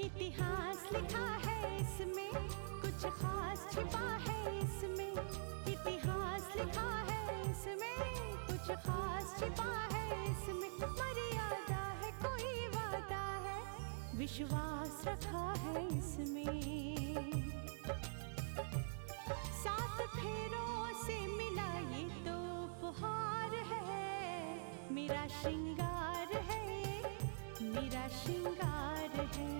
इतिहास लिखा है इसमें, कुछ खास छिपा है इसमें। इतिहास लिखा है इसमें, कुछ खास छिपा है इसमें। मर्यादा है, कोई वादा है, विश्वास रखा है इसमें। सात फेरों से मिला ये तो उपहार है, मेरा श्रृंगार है, मेरा श्रृंगार है,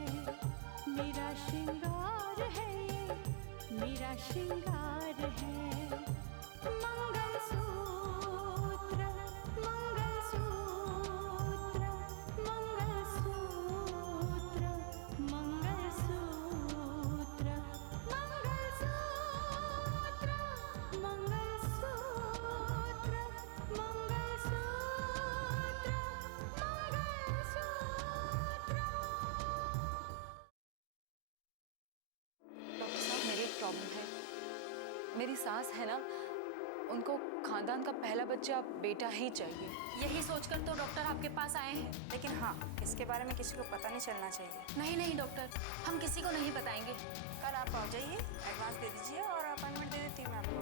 मेरा श्रृंगार है, मेरा श्रृंगार है। मंगलसूत्र, मंगलसूत्र, मंगलसूत्र, मंगलसूत्र, मंगलसूत्र, मंगलसूत्र, मेरी एक प्रॉब्लम है। मेरी सास है ना, उनको खानदान का पहला बच्चा बेटा ही चाहिए। यही सोचकर तो डॉक्टर आपके पास आए हैं। लेकिन हाँ, इसके बारे में किसी को पता नहीं चलना चाहिए। नहीं नहीं डॉक्टर, हम किसी को नहीं बताएंगे। कल आप आ जाइए, एडवांस दे दीजिए और अपॉइंटमेंट दे देती हूँ मैं आपको।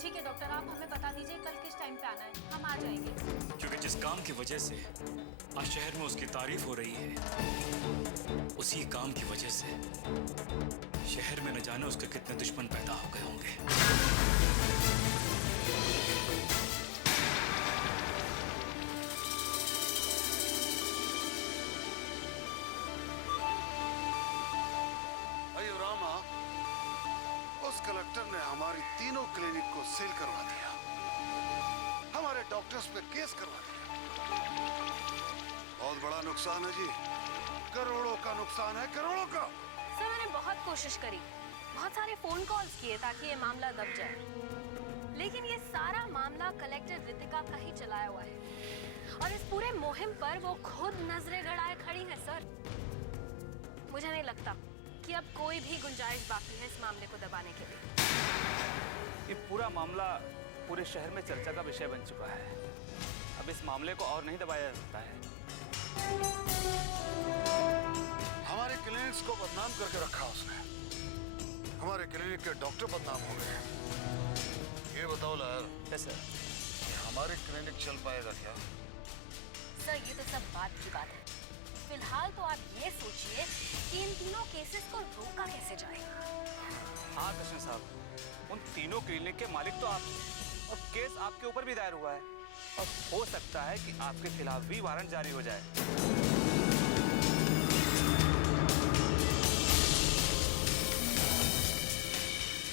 ठीक है डॉक्टर, आप हमें बता दीजिए कल किस टाइम पे आना है, हम आ जाएंगे। क्योंकि जिस काम की वजह से आज शहर में उसकी तारीफ हो रही है, उसी काम की वजह से शहर में न जाने उसके कितने दुश्मन पैदा हो गए होंगे। अयो रामा, उस कलेक्टर ने हमारी तीनों क्लिनिक को सील करवा दिया, हमारे डॉक्टर्स पे केस करवा दिया। बहुत बड़ा नुकसान है जी, करोड़ों का नुकसान है, करोड़ों का। सर मैंने बहुत कोशिश करी, बहुत सारे फोन कॉल्स किए ताकि ये मामला दब जाए, लेकिन ये सारा मामला कलेक्टर रितिका का ही चलाया हुआ है और इस पूरे मुहिम पर वो खुद नजरें गड़ाए खड़ी है। सर मुझे नहीं लगता कि अब कोई भी गुंजाइश बाकी है इस मामले को दबाने के लिए। ये पूरा मामला पूरे शहर में चर्चा का विषय बन चुका है। अब इस मामले को और नहीं दबाया जा सकता है। हमारे क्लिनिक्स को बदनाम करके रखा उसने, हमारे क्लिनिक के डॉक्टर बदनाम हो गए। ये बताओ लहर, सर हमारे क्लिनिक चल पाएगा क्या? सर ये तो सब बात की बात है, फिलहाल तो आप ये सोचिए कि इन तीनों केसेस को रोका कैसे जाए। हाँ कृष्ण साहब, उन तीनों क्लिनिक के मालिक तो आप हैं और केस आपके ऊपर भी दायर हुआ है और हो सकता है कि आपके खिलाफ भी वारंट जारी हो जाए।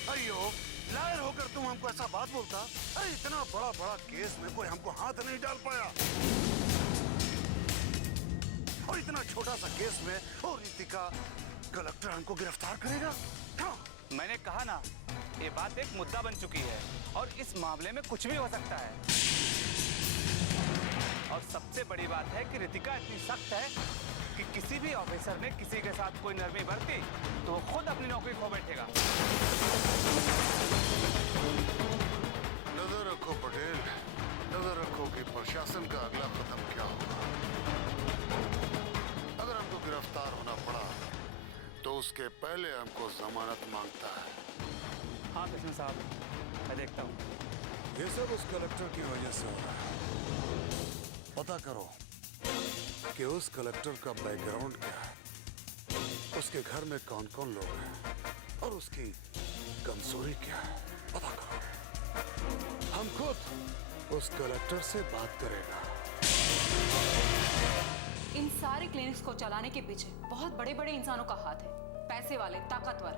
अयो, लायर होकर तुम हमको ऐसा बात बोलता? अरे इतना बड़ा बड़ा केस में कोई हमको हाथ नहीं डाल पाया, और इतना छोटा सा केस में और रितिका कलेक्टर हमको गिरफ्तार करेगा? हाँ। मैंने कहा ना, ये बात एक मुद्दा बन चुकी है और इस मामले में कुछ भी हो सकता है। और सबसे बड़ी बात है कि रितिका इतनी सख्त है कि किसी भी ऑफिसर ने किसी के साथ कोई नरमी बरती तो वो खुद अपनी नौकरी खो बैठेगा। नजर रखो पटेल, नजर रखो कि प्रशासन का अगला कदम क्या होगा। अगर हमको गिरफ्तार होना पड़ा तो उसके पहले हमको जमानत मांगता है। हाँ कृष्ण साहब, मैं देखता हूँ। ये सब उस कलेक्टर की वजह से हो रहा है। पता करो कि उस कलेक्टर का बैकग्राउंड क्या है, उसके घर में कौन कौन लोग हैं और उसकी कमजोरी क्या है, पता करो। हम खुद उस कलेक्टर से बात करेगा। इन सारे क्लिनिक्स को चलाने के पीछे बहुत बड़े बड़े इंसानों का हाथ है, पैसे वाले, ताकतवर।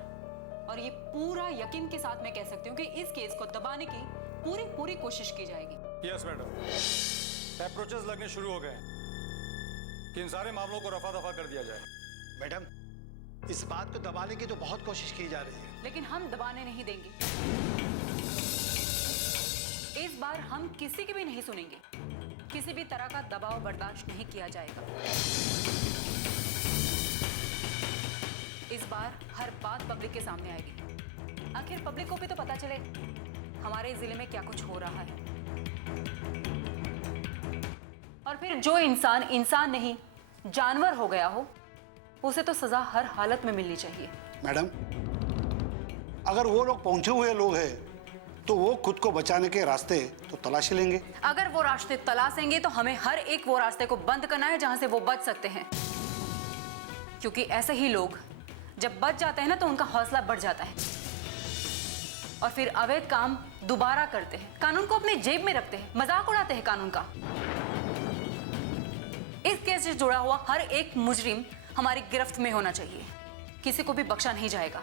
और ये पूरा यकीन के साथ मैं कह सकती हूँ कि इस केस को दबाने की पूरी कोशिश की जाएगी। यस मैडम, अप्रोचेस लगने शुरू हो गए कि इन सारे मामलों को रफा दफा कर दिया जाए। मैडम, इस बात को दबाने की तो बहुत कोशिश की जा रही है, लेकिन हम दबाने नहीं देंगे। इस बार हम किसी की भी नहीं सुनेंगे, किसी भी तरह का दबाव बर्दाश्त नहीं किया जाएगा। इस बार हर बात पब्लिक के सामने आएगी, आखिर पब्लिक को भी तो पता चले हमारे जिले में क्या कुछ हो रहा है। और फिर जो इंसान इंसान नहीं जानवर हो गया हो, उसे तो सजा हर हालत में मिलनी चाहिए। मैडम, अगर वो लोग पहुंचे हुए लोग हैं तो वो खुद को बचाने के रास्ते तो तलाश लेंगे। अगर वो रास्ते तलाशेंगे तो हमें हर एक वो रास्ते को बंद करना है जहां से वो बच सकते हैं, क्योंकि ऐसे ही लोग जब बच जाते हैं ना तो उनका हौसला बढ़ जाता है और फिर अवैध काम दोबारा करते हैं, कानून को अपने जेब में रखते हैं, मजाक उड़ाते हैं कानून का। इस केस से जुड़ा हुआ हर एक मुजरिम हमारी गिरफ्त में होना चाहिए, किसी को भी बख्शा नहीं जाएगा,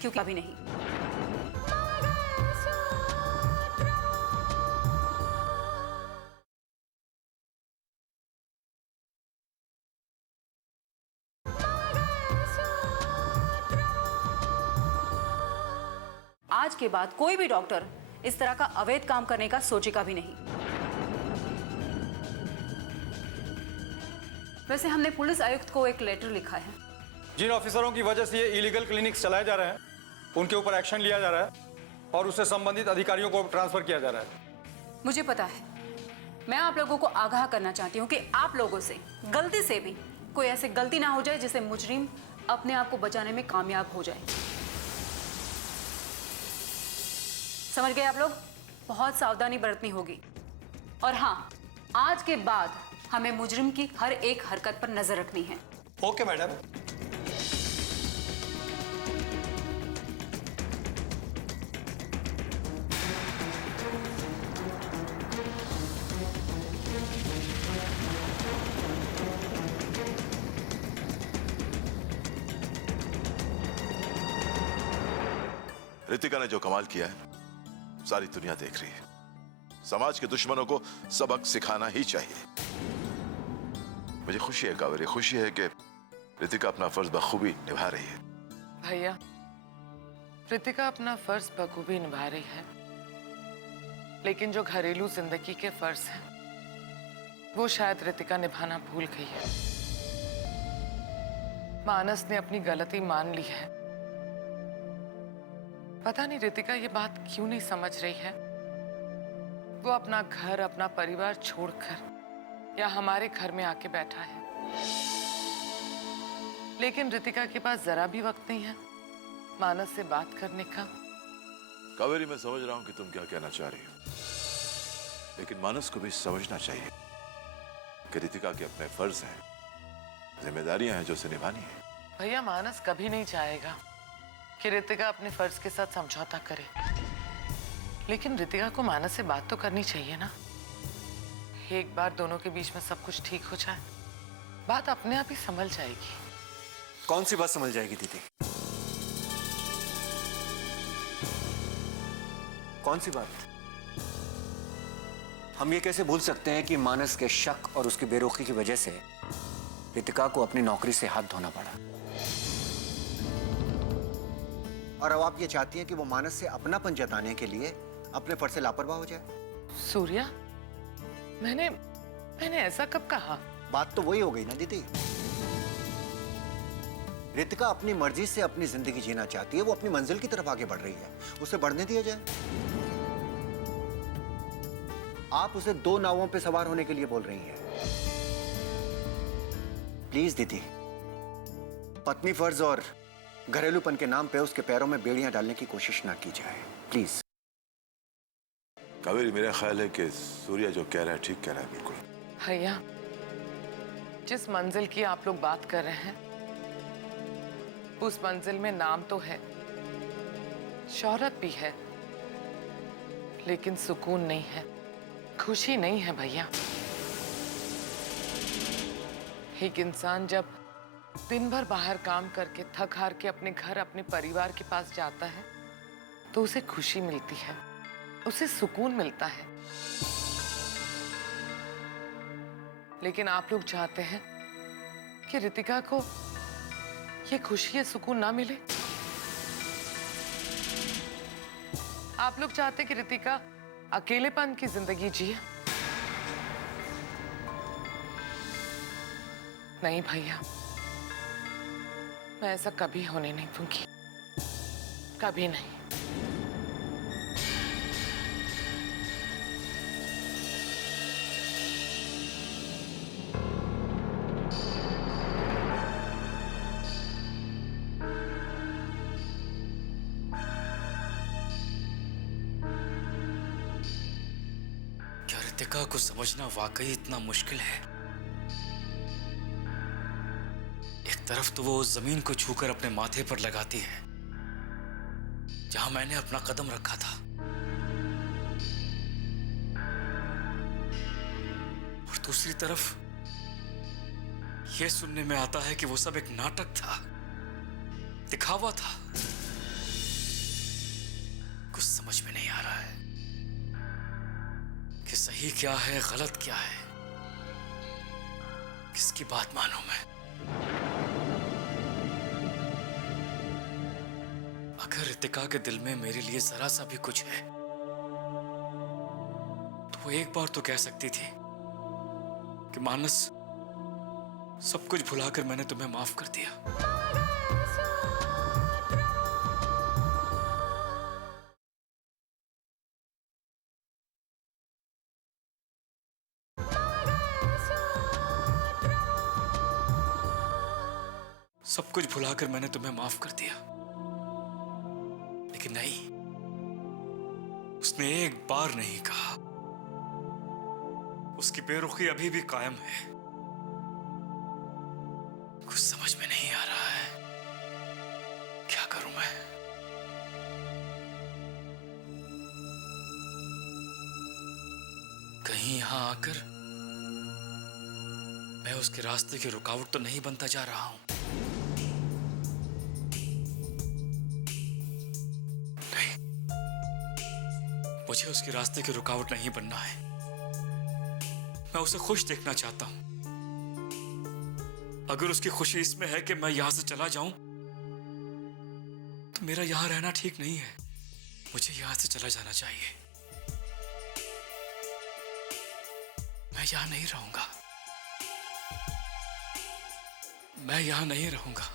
क्योंकि अभी नहीं। आज के बाद कोई भी डॉक्टर इस तरह का अवैध काम करने का सोचेगा भी नहीं। वैसे हमने पुलिस आयुक्त को एक लेटर लिखा है। जिन ऑफिसरों की वजह से ये इलीगल क्लिनिक्स चलाए जा रहे हैं उनके ऊपर एक्शन लिया जा रहा है और उससे संबंधित अधिकारियों को ट्रांसफर किया जा रहा है। मुझे पता है, मैं आप लोगों को आगाह करना चाहती हूँ कि आप लोगों से गलती से भी कोई ऐसी गलती ना हो जाए जिससे मुजरिम अपने आप को बचाने में कामयाब हो जाए। समझ गए आप लोग? बहुत सावधानी बरतनी होगी। और हाँ, आज के बाद हमें मुजरिम की हर एक हरकत पर नजर रखनी है। Okay madam. रितिका ने जो कमाल किया है सारी दुनिया देख रही है। समाज के दुश्मनों को सबक सिखाना ही चाहिए। मुझे खुशी है कावेरी, खुशी है कि रितिका अपना फर्ज बखूबी निभा रही है। भैया, रितिका अपना फर्ज बखूबी निभा रही है, लेकिन जो घरेलू जिंदगी के फर्ज हैं वो शायद रितिका निभाना भूल गई है। मानस ने अपनी गलती मान ली है। पता नहीं रितिका ये बात क्यों नहीं समझ रही है। वो अपना घर, अपना परिवार छोड़कर या हमारे घर में आके बैठा है, लेकिन रितिका के पास जरा भी वक्त नहीं है मानस से बात करने का। कावेरी, मैं समझ रहा हूं कि तुम क्या कहना चाह रही हो, लेकिन मानस को भी समझना चाहिए कि रितिका के अपने फर्ज हैं, जिम्मेदारियां हैं जो उसे निभानी है। भैया, मानस कभी नहीं चाहेगा कि रितिका अपने फर्ज के साथ समझौता करे, लेकिन रितिका को मानस से बात तो करनी चाहिए ना। एक बार दोनों के बीच में सब कुछ ठीक हो जाए, बात अपने आप ही संभल जाएगी। कौन सी बात संभल जाएगी दीदी? कौन सी बात? हम ये कैसे भूल सकते हैं कि मानस के शक और उसकी बेरुखी की वजह से रितिका को अपनी नौकरी से हाथ धोना पड़ा। और अब आप ये चाहती हैं कि वो मानस से अपनापन जताने के लिए अपने फर्ज से लापरवाह हो जाए? सूर्या, मैंने ऐसा कब कहा? बात तो वही हो गई ना दीदी। रितिका अपनी मर्जी से अपनी जिंदगी जीना चाहती है, वो अपनी मंजिल की तरफ आगे बढ़ रही है, उसे बढ़ने दिया जाए। आप उसे दो नावों पे सवार होने के लिए बोल रही हैं। प्लीज दीदी, पत्नी फर्ज और घरेलूपन के नाम पे उसके पैरों में बेड़ियां डालने की कोशिश ना की जाए, प्लीज। कावेरी, मेरा ख्याल है कि सूर्या जो कह रहा है ठीक कह रहा है। बिल्कुल भैया, जिस मंजिल की आप लोग बात कर रहे हैं उस मंजिल में नाम तो है, शोहरत भी है, लेकिन सुकून नहीं है, खुशी नहीं है भैया। एक इंसान जब दिन भर बाहर काम करके थक हार के अपने घर, अपने परिवार के पास जाता है तो उसे खुशी मिलती है, उसे सुकून मिलता है। लेकिन आप लोग चाहते हैं कि रितिका को ये खुशी, ये सुकून ना मिले। आप लोग चाहते कि रितिका अकेलेपन की जिंदगी जिए। नहीं भैया, मैं ऐसा कभी होने नहीं दूंगी, कभी नहीं। क्या रितिका को समझना वाकई इतना मुश्किल है? एक तरफ तो वो उस जमीन को छूकर अपने माथे पर लगाती है जहां मैंने अपना कदम रखा था, और दूसरी तरफ यह सुनने में आता है कि वो सब एक नाटक था, दिखावा था। कुछ समझ में नहीं आ रहा है कि सही क्या है, गलत क्या है, किसकी बात मानूं मैं। अगर रितिका के दिल में मेरे लिए जरा सा भी कुछ है तो वो एक बार तो कह सकती थी कि मानस, सब कुछ भुलाकर मैंने तुम्हें माफ कर दिया। सब कुछ भुलाकर मैंने तुम्हें माफ कर दिया, लेकिन नहीं, उसने एक बार नहीं कहा। उसकी बेरुखी अभी भी कायम है। कुछ समझ में नहीं आ रहा है, क्या करूं मैं? कहीं यहां आकर मैं उसके रास्ते की रुकावट तो नहीं बनता जा रहा हूं? मुझे उसके रास्ते की रुकावट नहीं बनना है। मैं उसे खुश देखना चाहता हूं। अगर उसकी खुशी इसमें है कि मैं यहां से चला जाऊं, तो मेरा यहां रहना ठीक नहीं है। मुझे यहां से चला जाना चाहिए। मैं यहां नहीं रहूंगा। मैं यहां नहीं रहूंगा।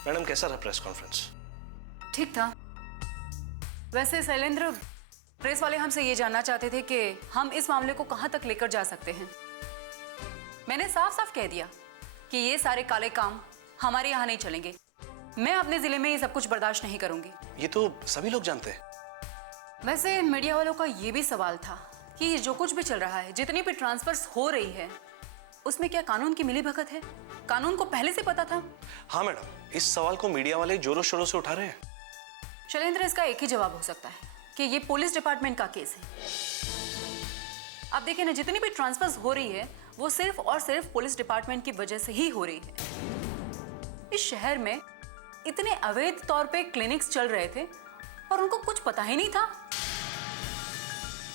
मैडम, कैसा रहा प्रेस कॉन्फ्रेंस? ठीक था। वैसे शैलेंद्र, प्रेस वाले हमसे ये जानना चाहते थे कि हम इस मामले को कहां तक लेकर जा सकते हैं। मैंने साफ साफ कह दिया कि ये सारे काले काम हमारे यहाँ नहीं चलेंगे। मैं अपने जिले में ये सब कुछ बर्दाश्त नहीं करूंगी। ये तो सभी लोग जानते हैं। वैसे मीडिया वालों का ये भी सवाल था कि जो कुछ भी चल रहा है, जितनी भी ट्रांसफर्स हो रही है, उसमें क्या कानून की मिलीभगत है? कानून को पहले से पता था? हाँ मैडम, इस सवाल को मीडिया वाले जोरों शोरों से उठा रहे हैं। शैलेंद्र, इसका एक ही जवाब हो सकता है कि ये पुलिस डिपार्टमेंट का केस है। अब देखिए ना, जितनी भी ट्रांसफर्स हो रही है वो सिर्फ और सिर्फ पुलिस डिपार्टमेंट की वजह से ही हो रही है। इस शहर में इतने अवैध तौर पे क्लिनिक्स चल रहे थे और उनको कुछ पता ही नहीं था।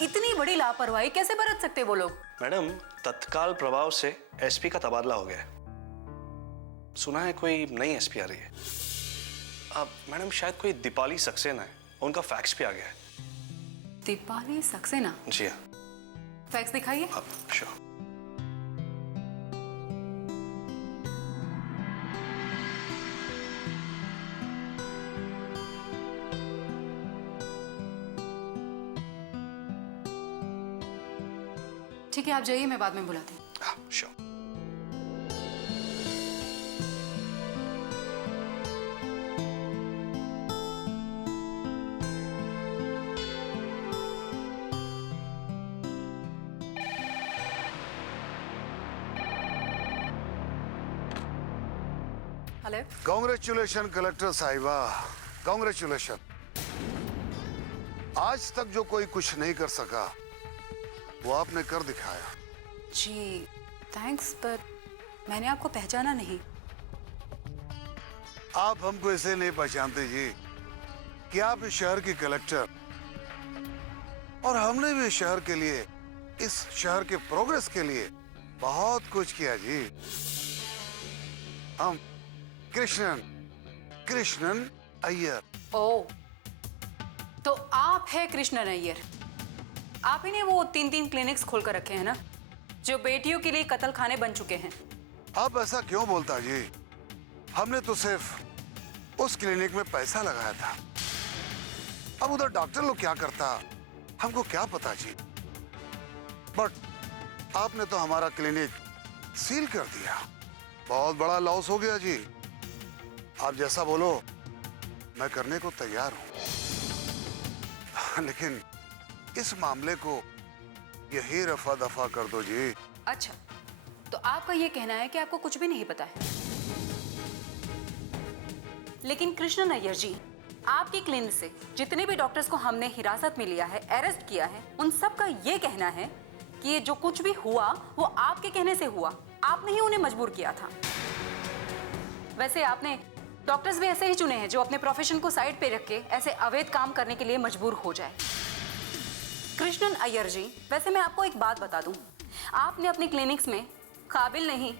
इतनी बड़ी लापरवाही कैसे बरत सकते वो लोग? मैडम, तत्काल प्रभाव से एसपी का तबादला हो गया है। सुना है कोई नई एसपी आ रही है। अब मैडम, शायद कोई दीपाली सक्सेना है, उनका फैक्स भी आ गया है। दीपाली सक्सेना? जी हाँ। फैक्स दिखाइए। श्योर। ठीक है, आप जाइए, मैं बाद में बुलाती हूँ। हाँ, श्योर। हेलो। कांग्रेचुलेशन कलेक्टर साहिबा, कांग्रेचुलेशन। आज तक जो कोई कुछ नहीं कर सका वो आपने कर दिखाया। जी थैंक्स, पर मैंने आपको पहचाना नहीं। आप हमको ऐसे नहीं पहचानते जी कि आप इस शहर की कलेक्टर, और हमने भी इस शहर के लिए, इस शहर के प्रोग्रेस के लिए बहुत कुछ किया जी। हम कृष्णन अय्यर। ओ, तो आप है कृष्णन अय्यर। आप ही ने वो 3-3 क्लिनिक्स खोलकर रखे हैं ना, जो बेटियों के लिए कत्ल खाने बन चुके हैं। आप ऐसा क्यों बोलता जी? हमने तो सिर्फ उस क्लिनिक में पैसा लगाया था। अब उधर डॉक्टर लोग क्या करता हमको क्या पता जी। बट आपने तो हमारा क्लिनिक सील कर दिया। बहुत बड़ा लॉस हो गया जी। आप जैसा बोलो मैं करने को तैयार हूं, लेकिन इस मामले को यही रफा दफा कर दो जी। अच्छा, तो आपका ये कहना है कि आपको कुछ भी नहीं पता है। लेकिन कृष्णन अय्यर जी, आपके क्लिनिक से जितने भी डॉक्टर्स को हमने हिरासत में लिया है, अरेस्ट किया है, उन सब का ये कहना है कि ये जो कुछ भी हुआ वो आपके कहने से हुआ, आपने ही उन्हें मजबूर किया था। वैसे आपने डॉक्टर्स भी ऐसे ही चुने हैं जो अपने प्रोफेशन को साइड पे रख के ऐसे अवैध काम करने के लिए मजबूर हो जाए। कृष्णन अय्यर जी, वैसे मैं आपको एक बात बता दूं, आपने अपने क्लिनिक्स में काबिल नहीं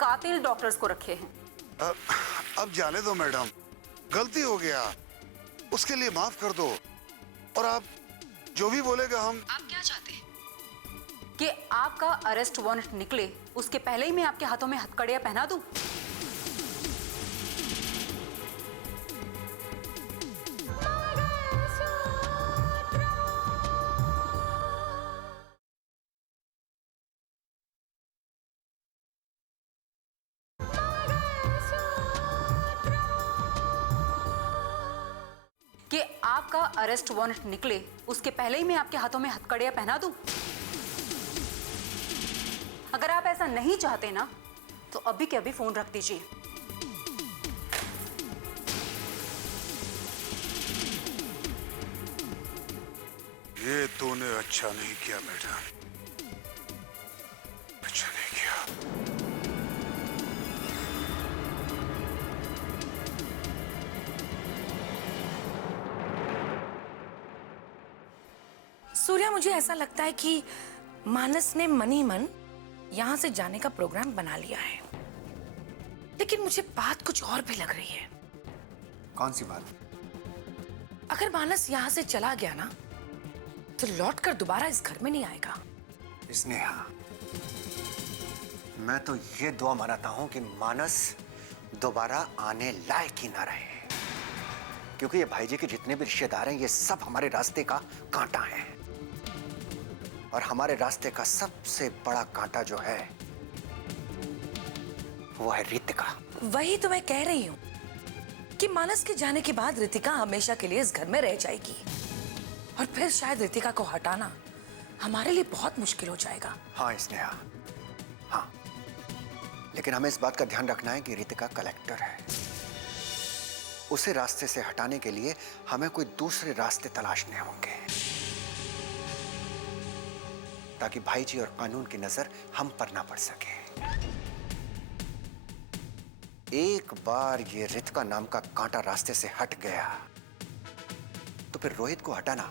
कातिल डॉक्टर्स को रखे हैं। अब जाने दो मैडम, गलती हो गया, उसके लिए माफ कर दो। और आप जो भी बोलेगा हम। आप क्या चाहते हैं कि आपका अरेस्ट वारंट निकले उसके पहले ही मैं आपके हाथों में हथकड़ियां पहना दूं? कि आपका अरेस्ट वारंट निकले उसके पहले ही मैं आपके हाथों में हथकड़ियां पहना दूं? अगर आप ऐसा नहीं चाहते ना तो अभी के अभी फोन रख दीजिए। ये तूने अच्छा नहीं किया बेटा, अच्छा नहीं किया। सूर्या, मुझे ऐसा लगता है कि मानस ने मन ही मन यहाँ से जाने का प्रोग्राम बना लिया है, लेकिन मुझे बात कुछ और भी लग रही है। कौन सी बात? अगर मानस यहाँ से चला गया ना तो लौट कर दोबारा इस घर में नहीं आएगा। स्नेहा, मैं तो ये दुआ मनाता हूँ कि मानस दोबारा आने लायक ही ना रहे, क्योंकि ये भाई जी के जितने भी रिश्तेदार हैं ये सब हमारे रास्ते का कांटा है, और हमारे रास्ते का सबसे बड़ा कांटा जो है वो है रितिका। वही तो मैं कह रही हूँ कि मानस के जाने के बाद रितिका हमेशा के लिए इस घर में रह जाएगी, और फिर शायद रितिका को हटाना हमारे लिए बहुत मुश्किल हो जाएगा। हाँ स्नेहा, हाँ, लेकिन हमें इस बात का ध्यान रखना है कि रितिका कलेक्टर है। उसे रास्ते से हटाने के लिए हमें कोई दूसरे रास्ते तलाशने होंगे, ताकि भाई जी और कानून की नजर हम पर ना पड़ सके। एक बार ये रितिका नाम का कांटा रास्ते से हट गया तो फिर रोहित को हटाना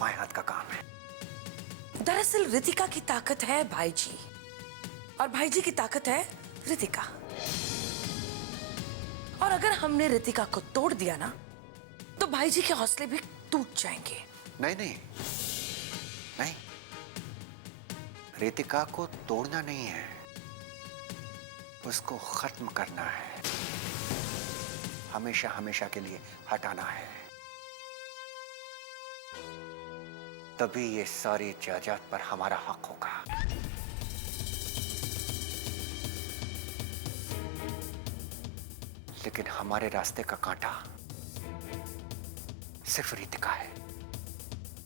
बाएं हाथ का काम है। दरअसल रितिका की ताकत है भाई जी, और भाई जी की ताकत है रितिका, और अगर हमने रितिका को तोड़ दिया ना तो भाई जी के हौसले भी टूट जाएंगे। नहीं नहीं नहीं, रितिका को तोड़ना नहीं है, उसको खत्म करना है, हमेशा हमेशा के लिए हटाना है। तभी ये सारी जायदाद पर हमारा हक होगा। लेकिन हमारे रास्ते का कांटा सिर्फ रितिका है,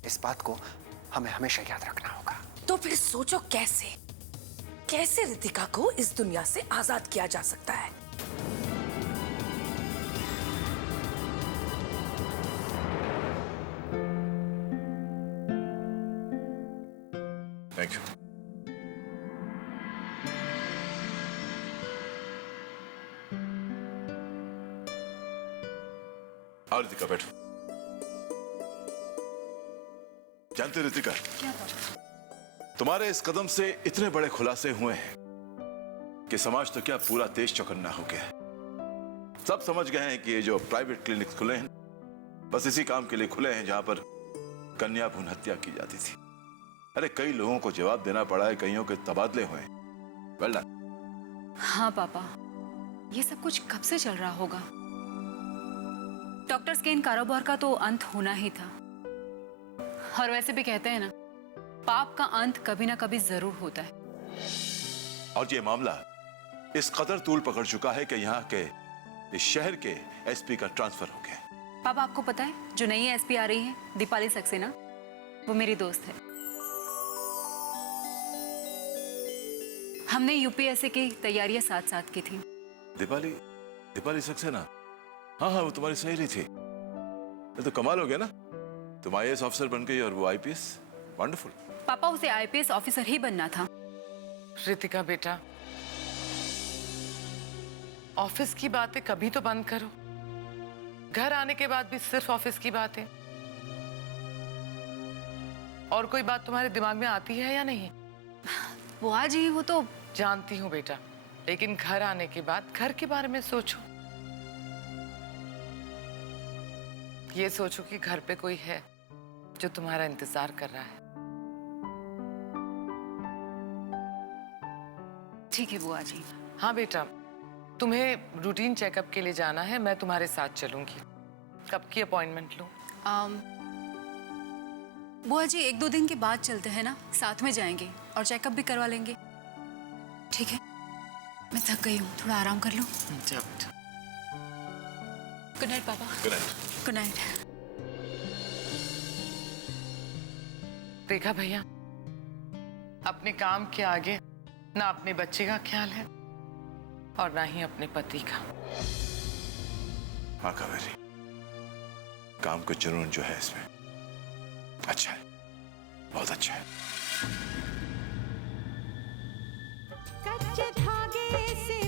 इस बात को हमें हमेशा याद रखना होगा। तो फिर सोचो कैसे रितिका को इस दुनिया से आजाद किया जा सकता है। Thank you. आओ रितिका, बैठो। जानते रितिका, क्या बात? तुम्हारे इस कदम से इतने बड़े खुलासे हुए हैं कि समाज तो क्या पूरा देश चौकन्ना हो गया है। सब समझ गए हैं कि ये जो प्राइवेट क्लिनिक खुले हैं बस इसी काम के लिए खुले हैं जहां पर कन्या भ्रूण हत्या की जाती थी। अरे कई लोगों को जवाब देना पड़ा है, कईयों के तबादले हुए। Well done. हाँ पापा, ये सब कुछ कब से चल रहा होगा? डॉक्टर्स के इन कारोबार का तो अंत होना ही था, और वैसे भी कहते हैं ना, पाप का अंत कभी ना कभी जरूर होता है। और ये मामला इस कदर तूल पकड़ चुका है कि यहाँ के इस शहर के एसपी का ट्रांसफर हो गया। पापा आपको पता है जो नई एसपी आ रही है दीपाली सक्सेना, वो मेरी दोस्त है। हमने यूपीएससी की तैयारियां साथ साथ की थी। दीपाली सक्सेना? हाँ हाँ, वो तुम्हारी सहेली थी। ये तो कमाल हो गया ना, तुम आईएएस ऑफिसर बन गई और वो आईपीएस। वंडरफुल। पापा उसे आईपीएस ऑफिसर ही बनना था। रितिका बेटा, ऑफिस की बातें कभी तो बंद करो। घर आने के बाद भी सिर्फ ऑफिस की बातें। और कोई बात तुम्हारे दिमाग में आती है या नहीं? बुआ जी वो तो जानती हूँ बेटा, लेकिन घर आने के बाद घर के बारे में सोचो। ये सोचो कि घर पे कोई है जो तुम्हारा इंतजार कर रहा है। ठीक है बुआ जी। हाँ बेटा, तुम्हें रूटीन चेकअप के लिए जाना है, मैं तुम्हारे साथ चलूंगी। कब की अपॉइंटमेंट लूं? बुआ जी 1-2 दिन के बाद चलते हैं ना, साथ में जाएंगे और चेकअप भी करवा लेंगे। ठीक है, मैं थक गई हूँ, थोड़ा आराम कर लूं। गुड नाइट पापा। Good night. Good night. देखा भैया, अपने काम के आगे ना अपने बच्चे का ख्याल है और ना ही अपने पति का। हाँ कावेरी, काम को जुनून जो है इसमें अच्छा है, बहुत अच्छा है। कच्चे धागे से